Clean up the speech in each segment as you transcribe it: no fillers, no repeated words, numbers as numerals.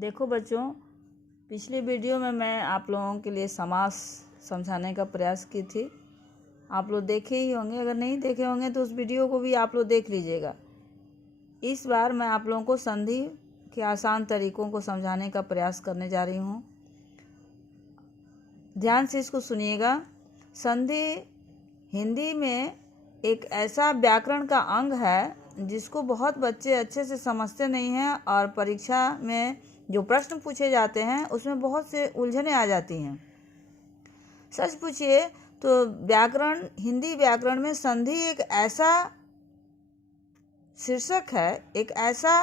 देखो बच्चों, पिछली वीडियो में मैं आप लोगों के लिए समास समझाने का प्रयास की थी। आप लोग देखे ही होंगे, अगर नहीं देखे होंगे तो उस वीडियो को भी आप लोग देख लीजिएगा। इस बार मैं आप लोगों को संधि के आसान तरीकों को समझाने का प्रयास करने जा रही हूँ। ध्यान से इसको सुनिएगा। संधि हिंदी में एक ऐसा व्याकरण का अंग है जिसको बहुत बच्चे अच्छे से समझते नहीं हैं और परीक्षा में जो प्रश्न पूछे जाते हैं उसमें बहुत से उलझने आ जाती हैं। सच पूछिए तो व्याकरण, हिंदी व्याकरण में संधि एक ऐसा शीर्षक है, एक ऐसा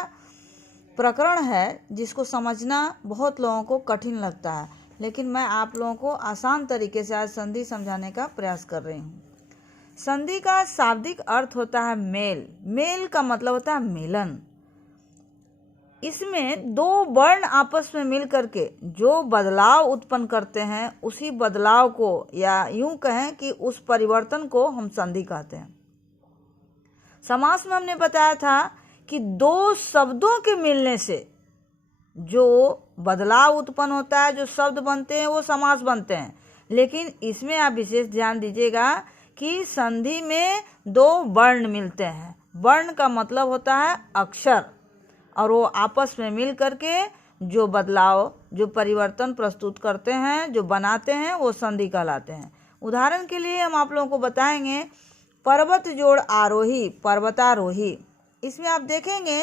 प्रकरण है जिसको समझना बहुत लोगों को कठिन लगता है, लेकिन मैं आप लोगों को आसान तरीके से आज संधि समझाने का प्रयास कर रही हूँ। संधि का शाब्दिक अर्थ होता है मेल। मेल का मतलब होता है मिलन। इसमें दो वर्ण आपस में मिल करके जो बदलाव उत्पन्न करते हैं, उसी बदलाव को या यूं कहें कि उस परिवर्तन को हम संधि कहते हैं। समास में हमने बताया था कि दो शब्दों के मिलने से जो बदलाव उत्पन्न होता है, जो शब्द बनते हैं वो समास बनते हैं। लेकिन इसमें आप विशेष ध्यान दीजिएगा कि संधि में दो वर्ण मिलते हैं। वर्ण का मतलब होता है अक्षर, और वो आपस में मिल करके जो बदलाव, जो परिवर्तन प्रस्तुत करते हैं, जो बनाते हैं, वो संधि कहलाते हैं। उदाहरण के लिए हम आप लोगों को बताएंगे पर्वत जोड़ आरोही, पर्वतारोही। इसमें आप देखेंगे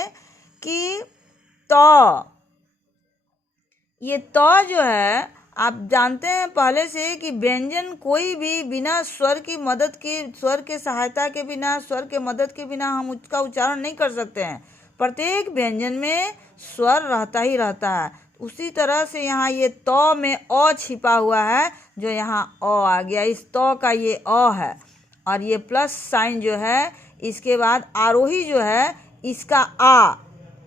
कि त, ये त जो है, आप जानते हैं पहले से कि व्यंजन कोई भी बिना स्वर की मदद की, स्वर के सहायता के बिना, स्वर के मदद के बिना हम उसका उच्चारण नहीं कर सकते हैं। प्रत्येक व्यंजन में स्वर रहता ही रहता है। उसी तरह से यहाँ ये त में अ छिपा हुआ है, जो यहाँ अ आ गया, इस त का ये अ है, और ये प्लस साइन जो है, इसके बाद आरोही जो है, इसका आ,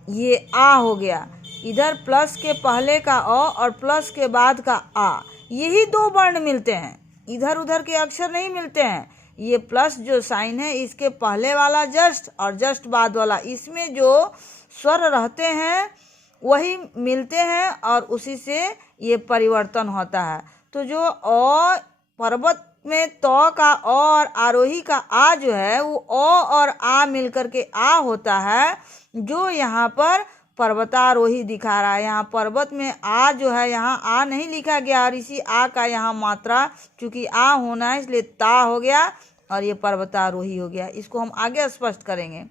ये आ हो गया। इधर प्लस के पहले का अ और प्लस के बाद का आ, यही दो वर्ण मिलते हैं, इधर उधर के अक्षर नहीं मिलते हैं। ये प्लस जो साइन है, इसके पहले वाला जस्ट और जस्ट बाद वाला, इसमें जो स्वर रहते हैं वही मिलते हैं और उसी से ये परिवर्तन होता है। तो जो अ, पर्वत में त का अ और आरोही का आ जो है, वो अ और आ मिलकर के आ होता है, जो यहाँ पर पर्वतारोही दिखा रहा है। यहाँ पर्वत में आ जो है, यहाँ आ नहीं लिखा गया, और इसी आ का यहाँ मात्रा, चूंकि आ होना है इसलिए ता हो गया और ये पर्वतारोही हो गया। इसको हम आगे स्पष्ट करेंगे।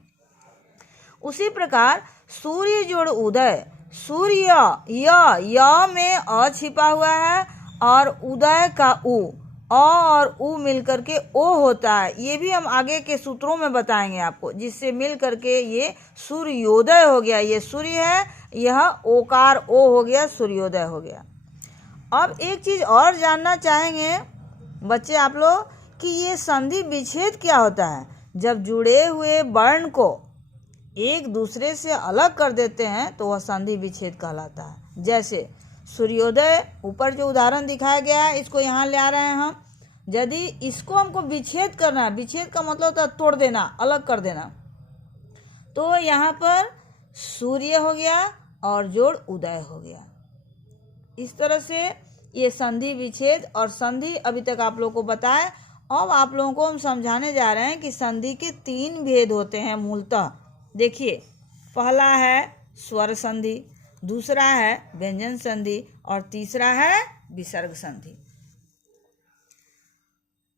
उसी प्रकार सूर्य जोड़ उदय, सूर्य, य में अ छिपा हुआ है और उदय का उ, अ और उ मिलकर के ओ होता है। ये भी हम आगे के सूत्रों में बताएंगे आपको, जिससे मिल करके ये सूर्योदय हो गया। ये सूर्य है, यह ओकार ओ हो गया, सूर्योदय हो गया। अब एक चीज और जानना चाहेंगे बच्चे आप लोग कि ये संधि विच्छेद क्या होता है। जब जुड़े हुए वर्ण को एक दूसरे से अलग कर देते हैं तो वह संधि विच्छेद कहलाता है। जैसे सूर्योदय, ऊपर जो उदाहरण दिखाया गया है, इसको यहाँ ले आ रहे हैं हम। यदि इसको हमको विच्छेद करना है, विच्छेद का मतलब होता है तोड़ देना, अलग कर देना, तो यहाँ पर सूर्य हो गया और जोड़ उदय हो गया। इस तरह से ये संधि विच्छेद और संधि अभी तक आप लोगों को बताए। अब आप लोगों को हम समझाने जा रहे हैं कि संधि के तीन भेद होते हैं मूलतः। देखिए, पहला है स्वर संधि, दूसरा है व्यंजन संधि और तीसरा है विसर्ग संधि।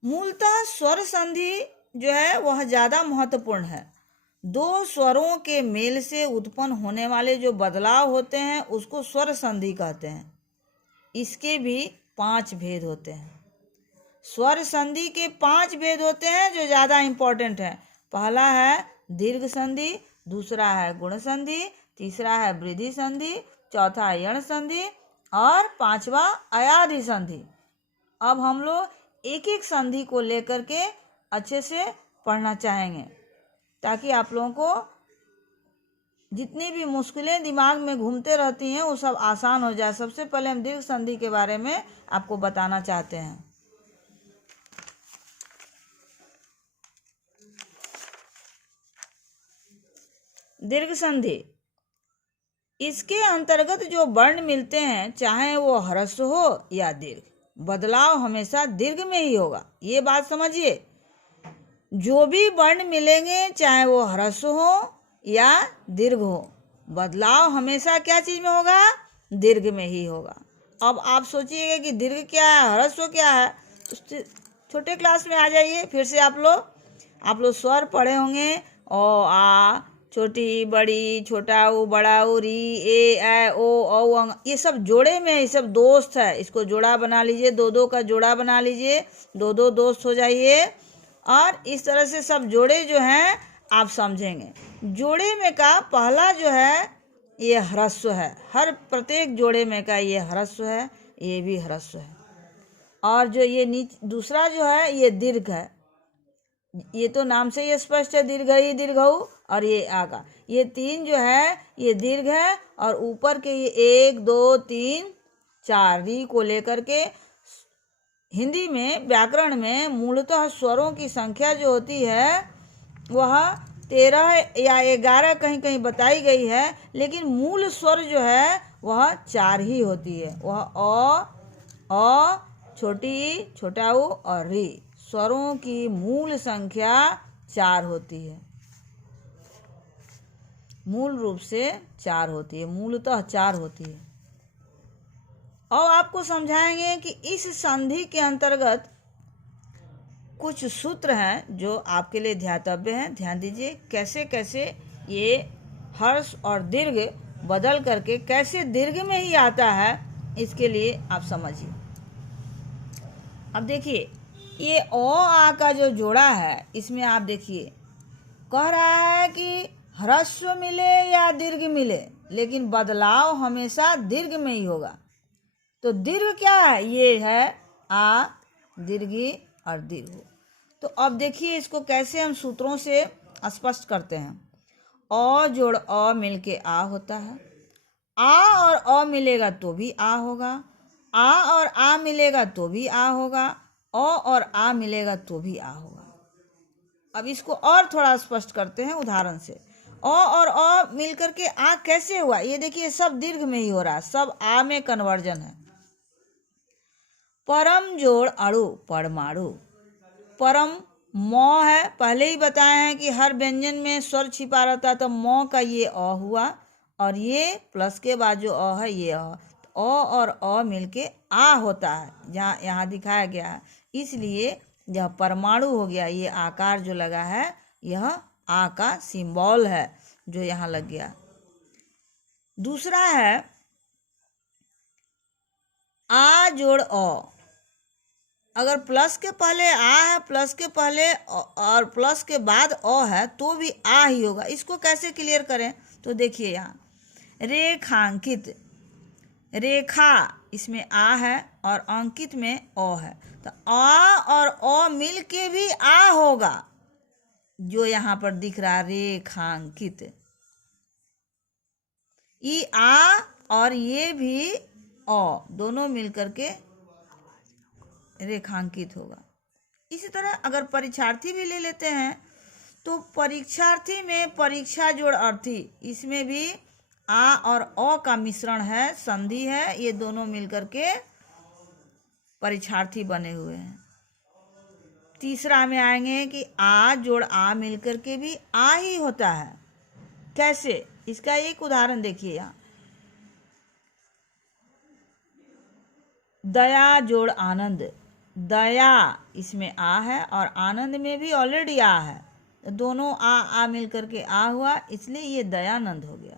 मूलतः स्वर संधि जो है वह ज्यादा महत्वपूर्ण है। दो स्वरों के मेल से उत्पन्न होने वाले जो बदलाव होते हैं उसको स्वर संधि कहते हैं। इसके भी 5 भेद होते हैं। स्वर संधि के 5 भेद होते हैं जो ज्यादा इंपॉर्टेंट है। पहला है दीर्घ संधि, दूसरा है गुण संधि, तीसरा है वृद्धि संधि, चौथा है यण संधि और पांचवा अयाधि संधि। अब हम लोग एक एक संधि को लेकर के अच्छे से पढ़ना चाहेंगे, ताकि आप लोगों को जितनी भी मुश्किलें दिमाग में घूमते रहती हैं वो सब आसान हो जाए। सबसे पहले हम दीर्घ संधि के बारे में आपको बताना चाहते हैं। दीर्घ संधि इसके अंतर्गत जो वर्ण मिलते हैं, चाहे वो ह्रस्व हो या दीर्घ, बदलाव हमेशा दीर्घ में ही होगा। ये बात समझिए, जो भी वर्ण मिलेंगे चाहे वो ह्रस्व हो या दीर्घ हो, बदलाव हमेशा क्या चीज में होगा? दीर्घ में ही होगा। अब आप सोचिएगा कि दीर्घ क्या है, ह्रस्व क्या है, छोटे क्लास में आ जाइए फिर से। आप लोग स्वर पढ़े होंगे, ओ आ, छोटी बड़ी, छोटा ऊ बड़ा ऊ, री ए ऐ ओ औ अंग, ये सब जोड़े में, ये सब दोस्त है। इसको जोड़ा बना लीजिए, दो दो का जोड़ा बना लीजिए, दो दो दोस्त हो जाइए। और इस तरह से सब जोड़े जो हैं आप समझेंगे। जोड़े में का पहला जो है ये ह्रस्व है, हर प्रत्येक जोड़े में का ये ह्रस्व है, ये भी ह्रस्व है। और जो ये दूसरा जो है ये दीर्घ है, ये तो नाम से ही स्पष्ट है, दीर्घ ही दीर्घऊ। और ये आगा, ये तीन जो है ये दीर्घ है। और ऊपर के ये 1 2 3 4 री को लेकर के हिंदी में व्याकरण में मूलतः स्वरों की संख्या जो होती है वह 13 या 11 कहीं कहीं बताई गई है, लेकिन मूल स्वर जो है वह 4 ही होती है। वह अ, छोटी ई, छोटा ऊ और री, स्वरों की मूल संख्या 4 होती है। मूल रूप से 4 होती है, मूलतः 4 होती है। और आपको समझाएंगे कि इस संधि के अंतर्गत कुछ सूत्र हैं जो आपके लिए ध्यातव्य हैं। ध्यान दीजिए कैसे कैसे ये हर्ष और दीर्घ बदल करके कैसे दीर्घ में ही आता है, इसके लिए आप समझिए। अब देखिए ये ओ आ का जो जोड़ा है, इसमें आप देखिए कह रहा है कि ह्रस्व मिले या दीर्घ मिले, लेकिन बदलाव हमेशा दीर्घ में ही होगा। तो दीर्घ क्या है? ये है आ, दीर्घी और दीर्घ। तो अब देखिए इसको कैसे हम सूत्रों से स्पष्ट करते हैं। अ जोड़ अ मिलके आ होता है, आ और अ मिलेगा तो भी आ होगा, आ और आ मिलेगा तो भी आ होगा, अ और आ मिलेगा तो भी आ होगा। अब इसको और थोड़ा स्पष्ट करते हैं उदाहरण से। अ और अ मिलकर के आ कैसे हुआ? ये देखिए सब दीर्घ में ही हो रहा है, सब आ में कन्वर्जन है। परम जोड़ अड़ु परमाणु, परम मौ है, पहले ही बताए हैं कि हर व्यंजन में स्वर छिपा रहता है, तो मौ का ये अ हुआ, और ये प्लस के बाद जो अ है ये अ, तो अ और अ मिलके आ होता है, जहाँ यहाँ दिखाया गया है। इसलिए यह परमाणु हो गया। ये आकार जो लगा है यह आ का सिंबल है जो यहाँ लग गया। दूसरा है आ जोड़ अ, अगर प्लस के पहले आ है, प्लस के पहले और प्लस के बाद अ है, तो भी आ ही होगा। इसको कैसे क्लियर करें? तो देखिए यहाँ रेखांकित, रेखा इसमें आ है और अंकित में अ है, तो आ और अ मिल के भी आ होगा, जो यहाँ पर दिख रहा रेखांकित। ई आ और ये भी अ दोनों मिलकर के रेखांकित होगा। इसी तरह अगर परीक्षार्थी भी ले लेते हैं तो परीक्षार्थी में परीक्षा जोड़ अर्थी, इसमें भी आ और अ का मिश्रण है, संधि है, ये दोनों मिलकर के परीक्षार्थी बने हुए हैं। तीसरा में आएंगे कि आ जोड़ आ मिलकर के भी आ ही होता है। कैसे? इसका एक उदाहरण देखिए यहाँ, दया जोड़ आनंद, दया इसमें आ है और आनंद में भी ऑलरेडी आ है, तो दोनों आ मिलकर के आ हुआ, इसलिए ये दयानंद हो गया।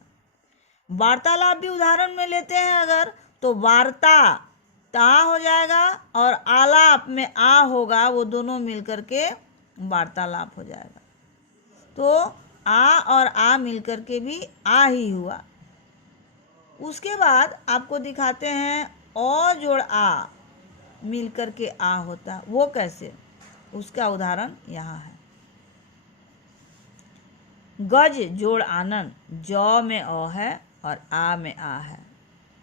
वार्तालाप भी उदाहरण में लेते हैं अगर, तो वार्ता ता हो जाएगा और आलाप में आ होगा, वो दोनों मिलकर के वार्तालाप हो जाएगा। तो आ और आ मिलकर के भी आ ही हुआ। उसके बाद आपको दिखाते हैं अ जोड़ आ मिलकर के आ होता, वो कैसे? उसका उदाहरण यहाँ है। गज जोड़ आनंद, जौ में अ है और आ में आ है,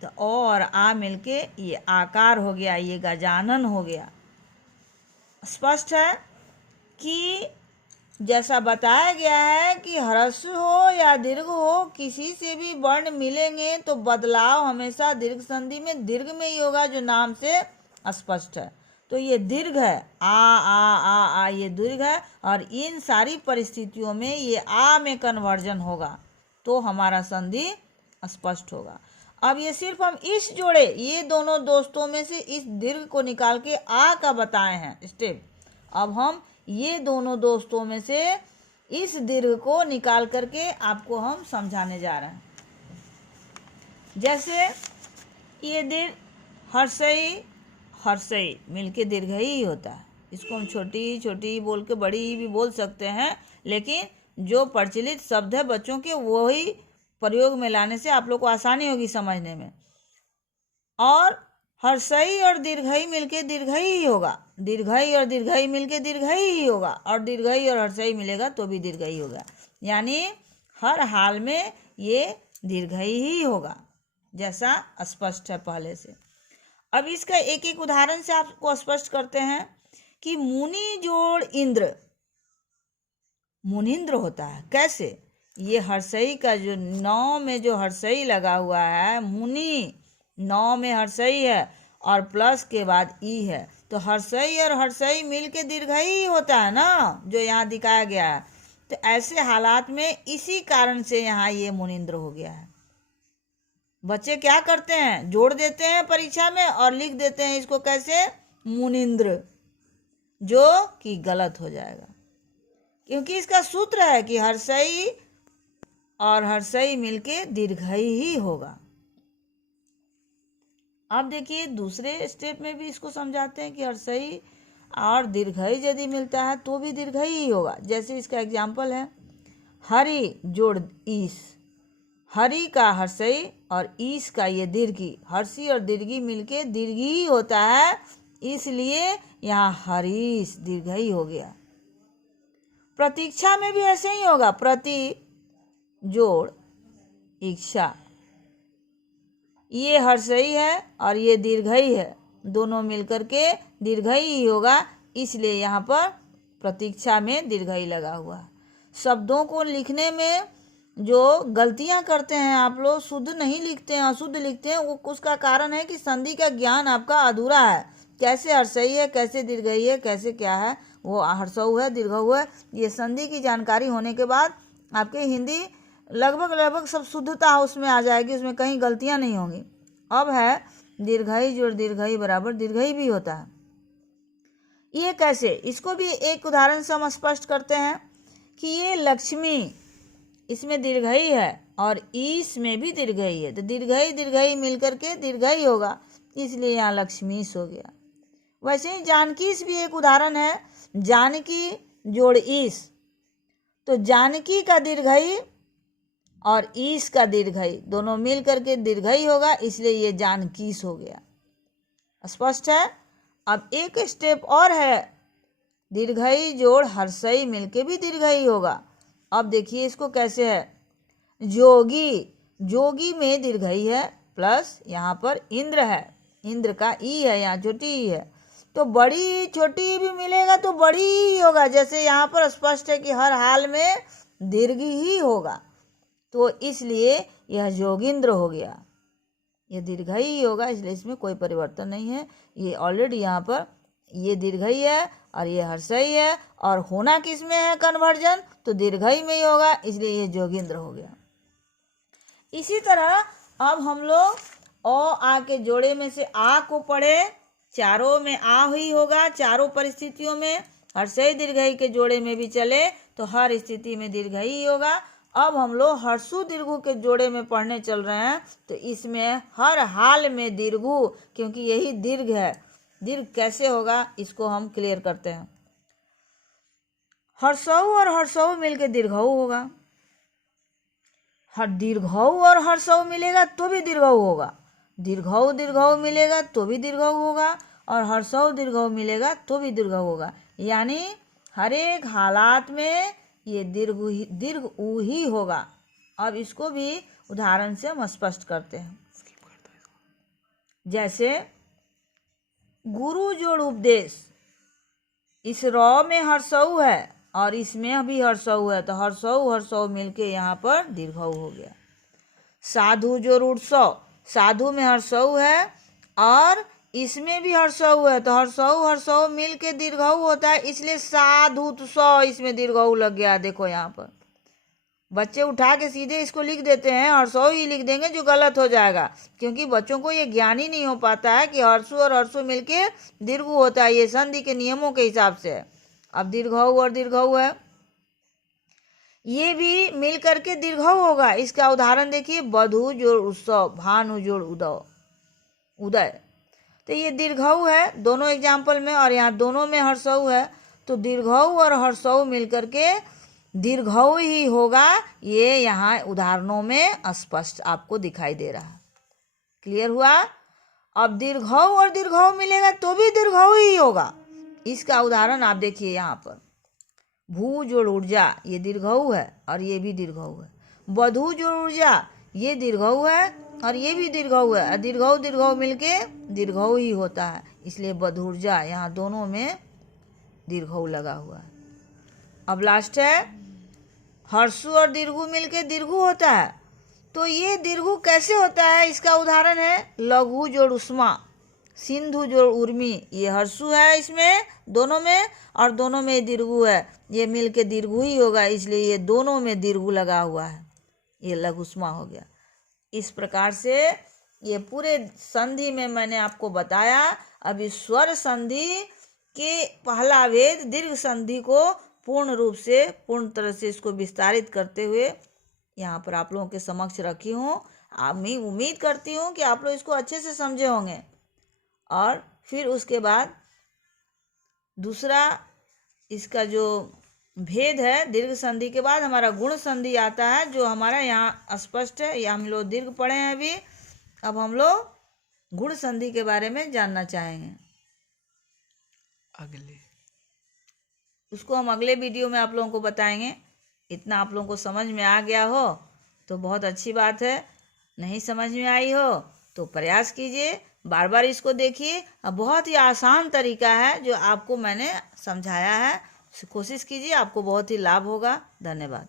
तो अ और आ मिलके ये आकार हो गया, ये गजानन हो गया। स्पष्ट है कि जैसा बताया गया है कि ह्रस्व हो या दीर्घ हो, किसी से भी वर्ण मिलेंगे तो बदलाव हमेशा दीर्घ संधि में दीर्घ में ही होगा, जो नाम से स्पष्ट है। तो ये दीर्घ है, आ ये दीर्घ है, और इन सारी परिस्थितियों में ये आ में कन्वर्जन होगा तो हमारा संधि स्पष्ट होगा। अब ये सिर्फ हम इस जोड़े, ये दोनों दोस्तों में से इस दीर्घ को निकाल के आ का बताए हैं स्टेप। अब हम ये दोनों दोस्तों में से इस दीर्घ को निकाल करके आपको हम समझाने जा रहे हैं। जैसे ये दीर्घ हर्षई, हर्षई मिलके दीर्घ ही होता है। इसको हम छोटी छोटी बोल के बड़ी भी बोल सकते हैं, लेकिन जो प्रचलित शब्द है बच्चों के वही प्रयोग में लाने से आप लोग को आसानी होगी समझने में। और हर्षई और दीर्घई मिलके दीर्घई ही होगा, दीर्घई और दीर्घई मिलके दीर्घई ही होगा, और दीर्घई और हर्षई मिलेगा तो भी दीर्घई होगा। यानी हर हाल में ये दीर्घई ही होगा, जैसा स्पष्ट है पहले से। अब इसका एक एक उदाहरण से आपको स्पष्ट करते हैं कि मुनि जोड़ इंद्र, मुनिंद्र होता है। कैसे? ये हर्षई का जो नौ में जो हर्षई लगा हुआ है, मुनि नौ में हर्षई है और प्लस के बाद ई है, तो हर्षई और हर्षई मिल के दीर्घई होता है ना, जो यहाँ दिखाया गया है। तो ऐसे हालात में इसी कारण से यहाँ ये मुनिंद्र हो गया है। बच्चे क्या करते हैं, जोड़ देते हैं परीक्षा में और लिख देते हैं इसको कैसे, मुनिंद्र, जो कि गलत हो जाएगा, क्योंकि इसका सूत्र है कि हर्षई और हर्षई मिलके दीर्घई ही होगा। अब देखिए दूसरे स्टेप में भी इसको समझाते हैं कि हर्षई और दीर्घई यदि मिलता है तो भी दीर्घई ही होगा। जैसे इसका एग्जाम्पल है हरि जोड़ ईस, हरि का हर्षई और ईस का ये दीर्घी, हर्षी और दीर्घी मिलके दीर्घी ही होता है, इसलिए यहाँ हरीश दीर्घई हो गया। प्रतीक्षा में भी ऐसे ही होगा, प्रति जोड़ इच्छा, ये हर्षई है और ये दीर्घई है, दोनों मिलकर के दीर्घई ही होगा, इसलिए यहाँ पर प्रतीक्षा में दीर्घई लगा हुआ है। शब्दों को लिखने में जो गलतियां करते हैं आप लोग, शुद्ध नहीं लिखते हैं, अशुद्ध लिखते हैं, वो उसका कारण है कि संधि का ज्ञान आपका अधूरा है। कैसे हर्षई है, कैसे दीर्घई है, कैसे क्या है, वो हर्षऊ है, दीर्घऊ है, ये संधि की जानकारी होने के बाद आपके हिंदी लगभग सब शुद्धता उसमें आ जाएगी, उसमें कहीं गलतियां नहीं होंगी। अब है दीर्घई जोड़ दीर्घई बराबर दीर्घई भी होता है। ये कैसे, इसको भी एक उदाहरण से हम स्पष्ट करते हैं कि ये लक्ष्मी, इसमें दीर्घई है और ईस में भी दीर्घई है, तो दीर्घई दीर्घई मिलकर के दीर्घई होगा, इसलिए यहाँ लक्ष्मीस हो गया। वैसे ही जानकीस भी एक उदाहरण है, जानकी जोड़ ईस, तो जानकी का दीर्घई और ईस का दीर्घई दोनों मिल करके दीर्घई होगा, इसलिए ये जानकीस हो गया। स्पष्ट है? अब एक स्टेप और है, दीर्घई जोड़ हर्षई मिलके भी दीर्घई होगा। अब देखिए इसको कैसे है, जोगी, जोगी में दीर्घई है प्लस यहाँ पर इंद्र है, इंद्र का ई है, यहाँ छोटी ई है, तो बड़ी छोटी भी मिलेगा तो बड़ी ही होगा। जैसे यहाँ पर स्पष्ट है कि हर हाल में दीर्घ ही होगा, तो इसलिए यह जोगिंद्र हो गया, यह दीर्घई ही होगा, इसलिए इसमें कोई परिवर्तन नहीं है। ये ऑलरेडी यहाँ पर ये दीर्घई है और ये हर्षई है, और होना किस में है कन्वर्जन, तो दीर्घई में ही होगा, इसलिए ये जोगिंद्र हो गया। इसी तरह अब हम लोग अ आ के जोड़े में से आ को पढ़े, चारों में आ ही होगा, चारों परिस्थितियों में। हर्षई दीर्घई के जोड़े में भी चले तो हर स्थिति में दीर्घई ही होगा। अब हम लोग हर्षु दीर्घु के जोड़े में पढ़ने चल रहे हैं, तो इसमें हर हाल में दीर्घु, क्योंकि यही दीर्घ है। दीर्घ कैसे होगा इसको हम क्लियर करते हैं। हर्षऊ और हर्षऊ मिलके दीर्घऊ होगा, हर दीर्घऊ और हर्षऊ मिलेगा तो भी दीर्घऊ होगा, दीर्घऊ दीर्घऊ मिलेगा तो भी दीर्घऊ होगा, और हर्षऊ दीर्घऊ मिलेगा तो भी दीर्घऊ होगा। यानी हर एक हालात में ये दीर्घ ऊ ही होगा। अब इसको भी उदाहरण से हम स्पष्ट करते हैं। जैसे गुरु जोड़ उपदेश, इस रॉ में हर्षऊ है और इसमें भी हर्षऊ है, तो हर्षऊ मिलके यहाँ पर दीर्घऊ हो गया। साधु जो रूढ़ साधु में हर्षऊ है और इसमें भी हर्षऊ है, तो हर्षऊ मिल के दीर्घऊ होता है, इसलिए साधु इसमें दीर्घऊ लग गया। देखो यहाँ पर बच्चे उठा के सीधे इसको लिख देते हैं, हर्षऊ ही लिख देंगे, जो गलत हो जाएगा, क्योंकि बच्चों को ये ज्ञान ही नहीं हो पाता है कि हर्षु और हर्षु मिलके दीर्घऊ होता है। ये संधि के नियमों के हिसाब से है। अब दीर्घऊ और दीर्घऊ है, ये भी मिल करके दीर्घऊ होगा। इसका उदाहरण देखिए, बधु जोड़ उत्सव, भानु जोड़ उदय, तो ये दीर्घऊ है दोनों एग्जाम्पल में, और यहाँ दोनों में हर्षऊ है, तो दीर्घऊ और हर्षऊ मिल करके दीर्घऊ ही होगा। ये यहाँ उदाहरणों में स्पष्ट आपको दिखाई दे रहा है। क्लियर हुआ? अब दीर्घऊ और दीर्घऊ मिलेगा तो भी दीर्घऊ ही होगा। इसका उदाहरण आप देखिए यहाँ पर, भू जोड़ ऊर्जा, ये दीर्घऊ है और ये भी दीर्घऊ है। बधु जोड़ ऊर्जा, ये दीर्घऊ है और ये भी दीर्घऊ है। दीर्घऊ मिलके दीर्घऊ ही होता है, इसलिए बधुर्जा, यहाँ दोनों में दीर्घऊ लगा हुआ है। अब लास्ट है, हर्षु और दीर्घु मिलके दीर्घु होता है, तो ये दीर्घु कैसे होता है? इसका उदाहरण है लघु जोड़ उष्मा, सिंधु जोड़ उर्मी, ये हर्षु है इसमें दोनों में, और दोनों में दीर्घु है, ये मिलके दीर्घु ही होगा, इसलिए ये दोनों में दीर्घु लगा हुआ है, ये लघुष्मा हो गया। इस प्रकार से ये पूरे संधि में मैंने आपको बताया। अभी स्वर संधि के पहला भेद दीर्घ संधि को पूर्ण तरह से इसको विस्तारित करते हुए यहाँ पर आप लोगों के समक्ष रखी हूँ। मैं उम्मीद करती हूँ कि आप लोग इसको अच्छे से समझे होंगे। और फिर उसके बाद दूसरा इसका जो भेद है, दीर्घ संधि के बाद हमारा गुण संधि आता है, जो हमारा यहाँ स्पष्ट है। या हम लोग दीर्घ पढ़े हैं अभी, अब हम लोग गुण संधि के बारे में जानना चाहेंगे। उसको हम अगले वीडियो में आप लोगों को बताएंगे। इतना आप लोगों को समझ में आ गया हो तो बहुत अच्छी बात है, नहीं समझ में आई हो तो प्रयास कीजिए, बार बार इसको देखिए। बहुत ही आसान तरीका है जो आपको मैंने समझाया है, कोशिश कीजिए, आपको बहुत ही लाभ होगा। धन्यवाद।